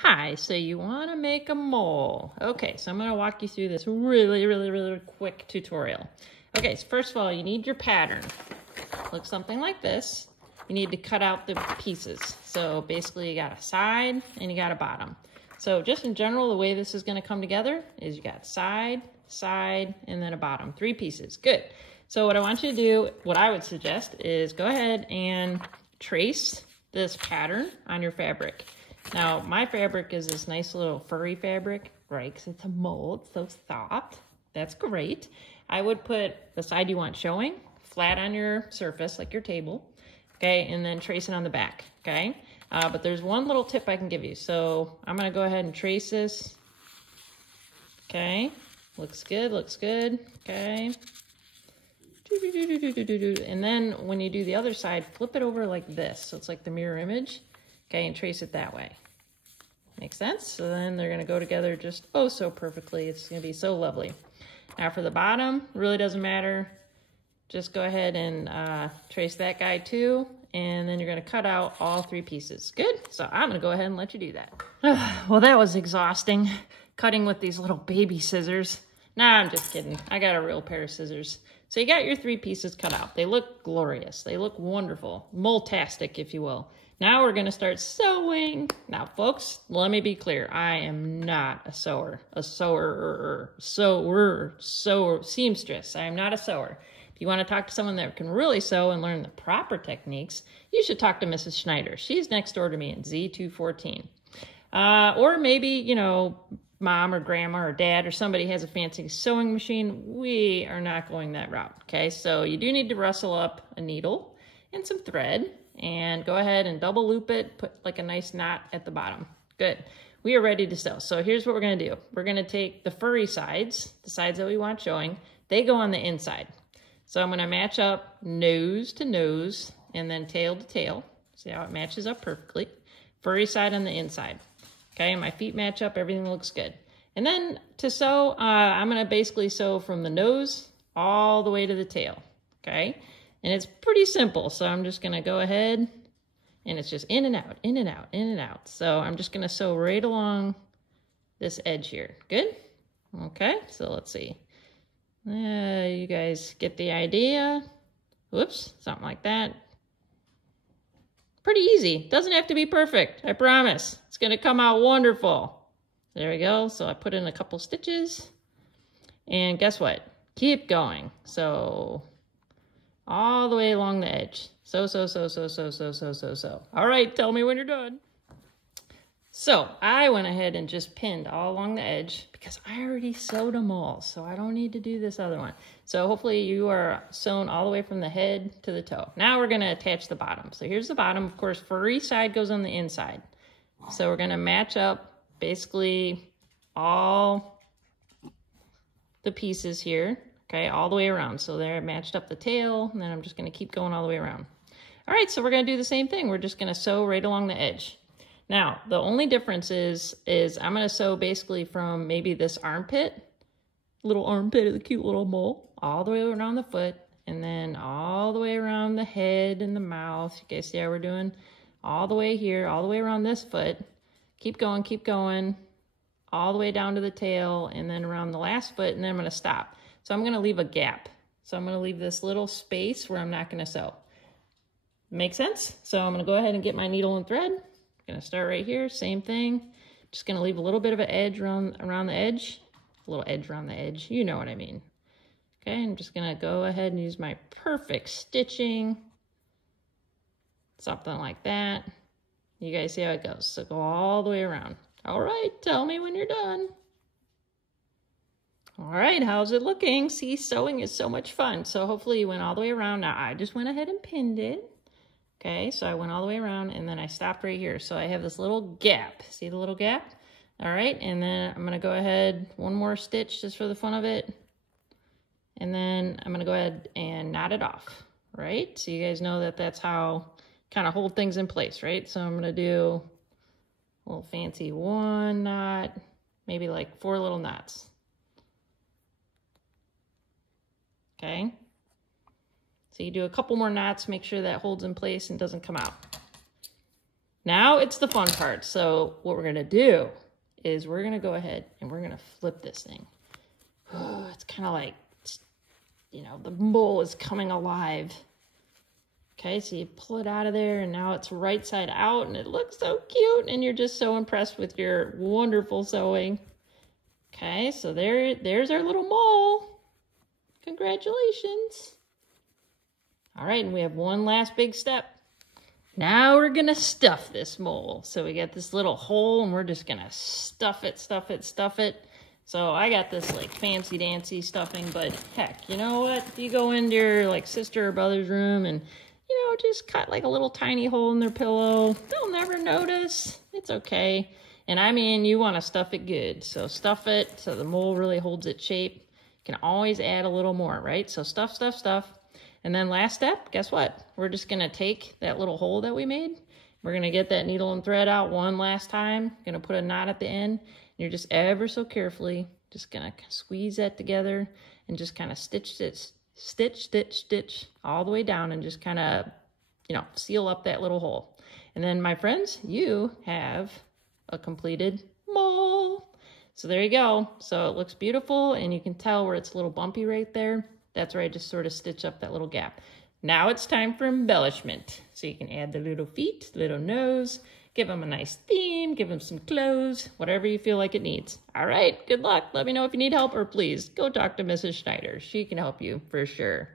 Hi, so you want to make a mole. Okay, so I'm going to walk you through this really quick tutorial. Okay, so first of all, you need your pattern. Looks something like this. You need to cut out the pieces. So basically you got a side and you got a bottom. So just in general, the way this is going to come together is you got side, side, and then a bottom. 3 pieces. Good. So what I want you to do, what I would suggest is go ahead and trace this pattern on your fabric. Now, my fabric is this nice little furry fabric, right? Because it's a mold, so soft. That's great. I would put the side you want showing flat on your surface, like your table, okay? And then trace it on the back, okay? But there's one little tip I can give you. So I'm gonna go ahead and trace this, okay? Looks good, okay? And then when you do the other side, flip it over like this. So it's like the mirror image. Okay, and trace it that way. Makes sense? So then they're gonna go together just oh so perfectly. It's gonna be so lovely. Now for the bottom, really doesn't matter. Just go ahead and trace that guy too. And then you're gonna cut out all 3 pieces. Good, so I'm gonna go ahead and let you do that. Well, that was exhausting, cutting with these little baby scissors. Nah, I'm just kidding. I got a real pair of scissors. So you got your 3 pieces cut out. They look glorious. They look wonderful. Mole-tastic, if you will. Now we're gonna start sewing. Now, folks, let me be clear. I am not a sewer, seamstress. I am not a sewer. If you wanna talk to someone that can really sew and learn the proper techniques, you should talk to Mrs. Schneider. She's next door to me in Z214. Or maybe, you know, mom or grandma or dad or somebody has a fancy sewing machine. We are not going that route, okay? So you do need to rustle up a needle and some thread and go ahead and double loop it, put like a nice knot at the bottom. Good. We are ready to sew. So here's what we're gonna do. We're gonna take the furry sides, the sides that we want showing, they go on the inside. So I'm gonna match up nose to nose and then tail to tail. See how it matches up perfectly. Furry side on the inside. Okay, my feet match up, everything looks good. And then to sew, I'm gonna basically sew from the nose all the way to the tail, okay? And it's pretty simple, so I'm just gonna go ahead and it's just in and out, in and out, in and out. So I'm just gonna sew right along this edge here. Good? Okay, so let's see. You guys get the idea. Whoops, something like that. Pretty easy. Doesn't have to be perfect, I promise. It's gonna come out wonderful. There we go. So I put in a couple stitches and guess what? Keep going. So all the way along the edge. So. All right, tell me when you're done. So I went ahead and just pinned all along the edge because I already sewed them all, so I don't need to do this other one. So hopefully you are sewn all the way from the head to the toe. Now we're gonna attach the bottom. So here's the bottom. Of course, furry side goes on the inside. So we're gonna match up basically all the pieces here, okay, all the way around. So there I matched up the tail, and then I'm just gonna keep going all the way around. All right, so we're gonna do the same thing. We're just gonna sew right along the edge. Now, the only difference is I'm gonna sew basically from maybe this armpit, little armpit of the cute little mole, all the way around the foot, and then all the way around the head and the mouth. You guys see how we're doing? All the way here, all the way around this foot. Keep going, all the way down to the tail, and then around the last foot, and then I'm gonna stop. So I'm gonna leave a gap. So I'm gonna leave this little space where I'm not gonna sew. Make sense? So I'm gonna go ahead and get my needle and thread. Gonna start right here, same thing. Just gonna leave a little bit of an edge around the edge. A little edge around the edge, you know what I mean. Okay, I'm just gonna go ahead and use my perfect stitching. Something like that. You guys see how it goes. So go all the way around. All right, tell me when you're done. All right, how's it looking? See, sewing is so much fun. So hopefully you went all the way around. Now I just went ahead and pinned it. Okay, so I went all the way around and then I stopped right here. So I have this little gap. See the little gap? All right, and then I'm gonna go ahead, one more stitch just for the fun of it. And then I'm gonna go ahead and knot it off, right? So you guys know that that's how kind of hold things in place, right? So I'm gonna do a little fancy 1 knot, maybe like 4 little knots. Okay. So you do a couple more knots, make sure that holds in place and doesn't come out. Now it's the fun part. So what we're gonna do is we're gonna go ahead and we're gonna flip this thing. It's kind of like, you know, the mole is coming alive. Okay, so you pull it out of there and now it's right side out and it looks so cute and you're just so impressed with your wonderful sewing. Okay, so there's our little mole. Congratulations. All right, and we have one last big step. Now we're gonna stuff this mole. So we got this little hole and we're just gonna stuff it, stuff it, stuff it. So I got this like fancy dancy stuffing, but heck, you know what? If you go into your like sister or brother's room and, you know, just cut like a little tiny hole in their pillow, they'll never notice. It's okay. And I mean, you wanna stuff it good. So stuff it so the mole really holds its shape. You can always add a little more, right? So stuff, stuff, stuff. And then last step, guess what? We're just gonna take that little hole that we made. We're gonna get that needle and thread out one last time. Gonna put a knot at the end. And you're just ever so carefully just gonna squeeze that together and just kind of stitch this, stitch, stitch, stitch all the way down and just kind of, you know, seal up that little hole. And then my friends, you have a completed mole. So there you go. So it looks beautiful and you can tell where it's a little bumpy right there. That's where I just sort of stitch up that little gap. Now it's time for embellishment. So you can add the little feet, little nose, give them a nice theme, give them some clothes, whatever you feel like it needs. All right, good luck. Let me know if you need help or please go talk to Mrs. Schneider. She can help you for sure.